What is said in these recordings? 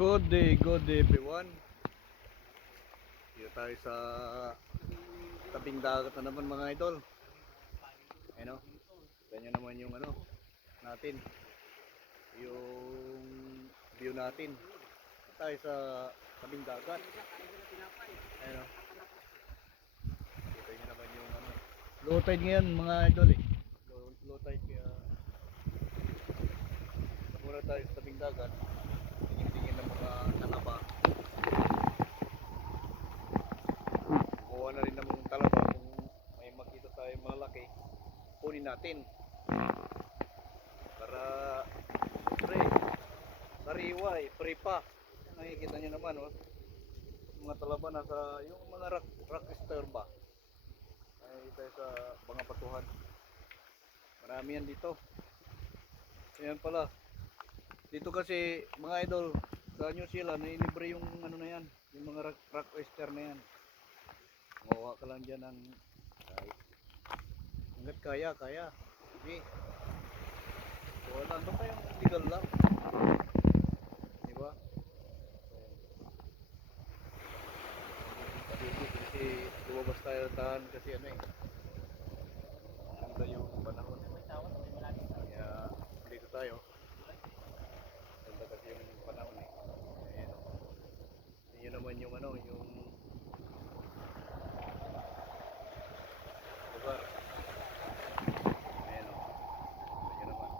Good day everyone. Dito tayo sa tabing dagat na naman mga idol. Ayun o, ganyan naman yung ano natin, yung view natin. Dito tayo sa tabing dagat. Ayun o, kita nyo naman yung ano, low tide ngayon mga idol eh. Low tide kaya muna tayo sa tabing dagat. Tingin-tingin ng mga talaba. Kuha na rin ng talaba kung may makita tayo malaki, kunin natin para pre sariwa eh, pre pa. Nakikita nyo naman oh, mga talaba nasa yung mga rock star ba, nakikita sa mga patuhan, marami yan dito. Ayan pala dito kasi mga idol, sa New Zealand nilibre yung ano na yan, yung mga rock oyster na yan. Makuha ka lang dyan ng hanggat kaya sige, kuha lang ba kayong legal lang, diba? Kasi lumabas tayo ng tahan kasi ano eh, ganda yung panahon kaya dito tayo, ganda kasi yung panahon eh. Ayan, yun naman yung ano, yung lugar. Ayan o, yun naman.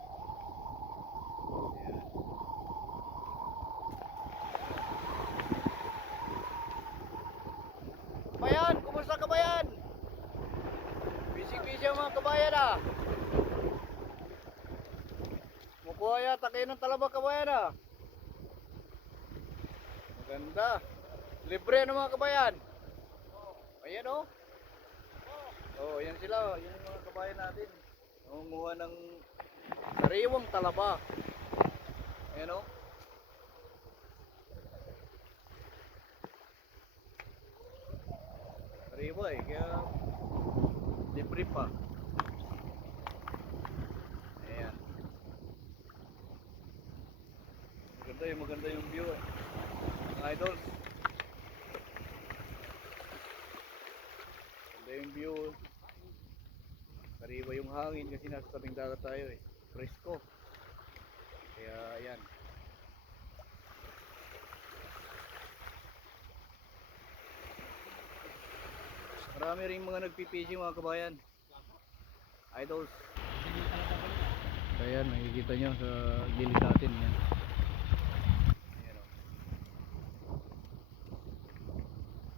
Ayan. Kabayan, kumusta kabayan? Busy ang mga kabayan ah. Mukuha yata kayo ng talaba kabayan ah. Maganda. Libre ng mga kabayan. Ayan o. Oh, yan sila. Yan yung mga kabayan natin. Nangunguha ng sariwang talaba. Ayan o. Sariwa eh. Kaya libre pa. Ayan. Maganda yung view eh. Mga idols. Maganda yung view. Sariwa yung hangin kasi nasa tabing dagat tayo eh. Presko. Kaya ayan. Marami rin mga nagpipishing mga kabayan. Idols. Ayan, nakikita nyo sa gilid natin yan. Ayan o.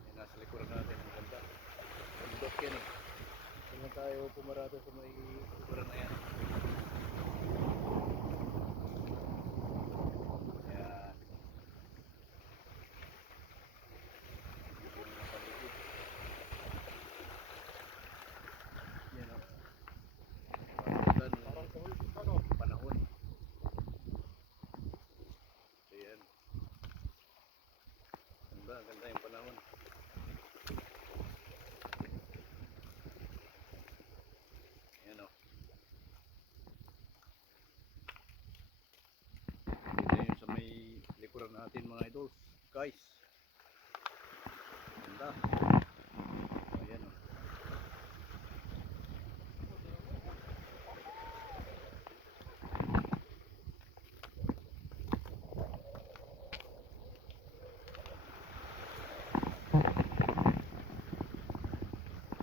Ayan, nasa likuran natin. Ang ganda. Bundok yan eh. Tingnan tayo pumarado sa may likuran na yan. Ayan. Yung mga paligid. Ayan o. Ganda ng panahon. Ayan. Ganda yung panahon. Ayan o. Dito yun sa may likuran natin mga idols. Guys. Ganda. Ayan o.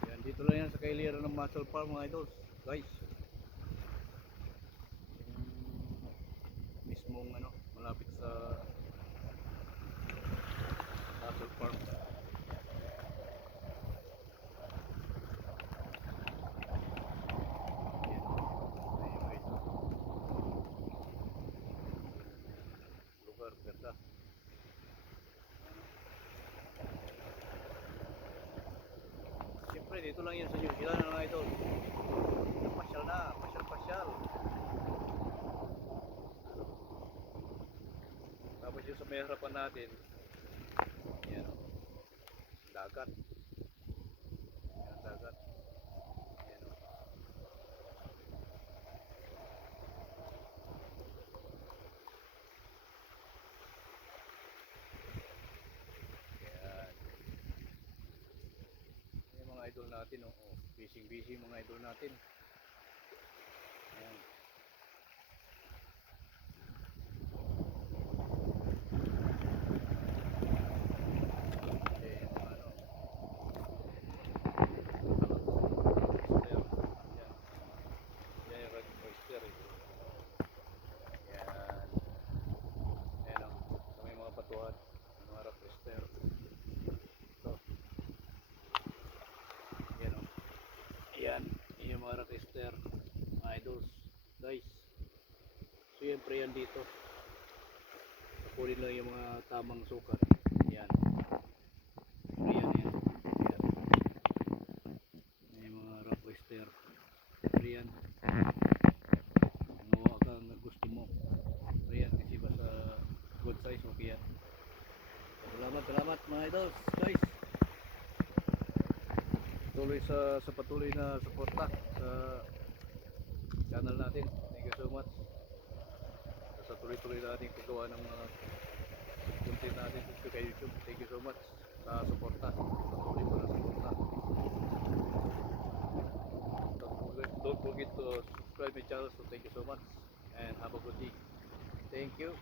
Ayan, dito lang yan sa kailiran ng Muscle Farm mga idols. Guys. Mismong ano, malapit sa Muscle Farm. Lugar ganda. Siyempre dito lang yan sa New Zealand mga idol. Pasyal na, pasyal. Tapos yung sa may harapan natin, yan o, dagat. Yan ang dagat. Yan o. idol natin. Oh. Oh, busy mga idol natin. Ayan. Eh, ano, yan yung Red Oyster eh. Yan. Ayan o. So, may mga batuhan. Mga rock oyster. Ito. Yan o. Ayan. Yan yung mga rock oyster. Mga idols. Guys. So siyempre yan dito. Kunin lang yung mga tamang sukat. Yan. Yan yan. Yan. Yan yung mga rock oyster. Yan. Gumawa kang gusto mo. Ayan, kasi basta good size, okay yan. Salamat mga idols, guys. Tuloy sa patuloy na suporta sa channel natin. Thank you so much. Sa tuloy-tuloy natin paggawa ng mga content natin dito kay YouTube. Thank you so much sa suporta. Patuloy mo na suporta. Don't forget to subscribe my channel. So thank you so much and have a good day. Thank you.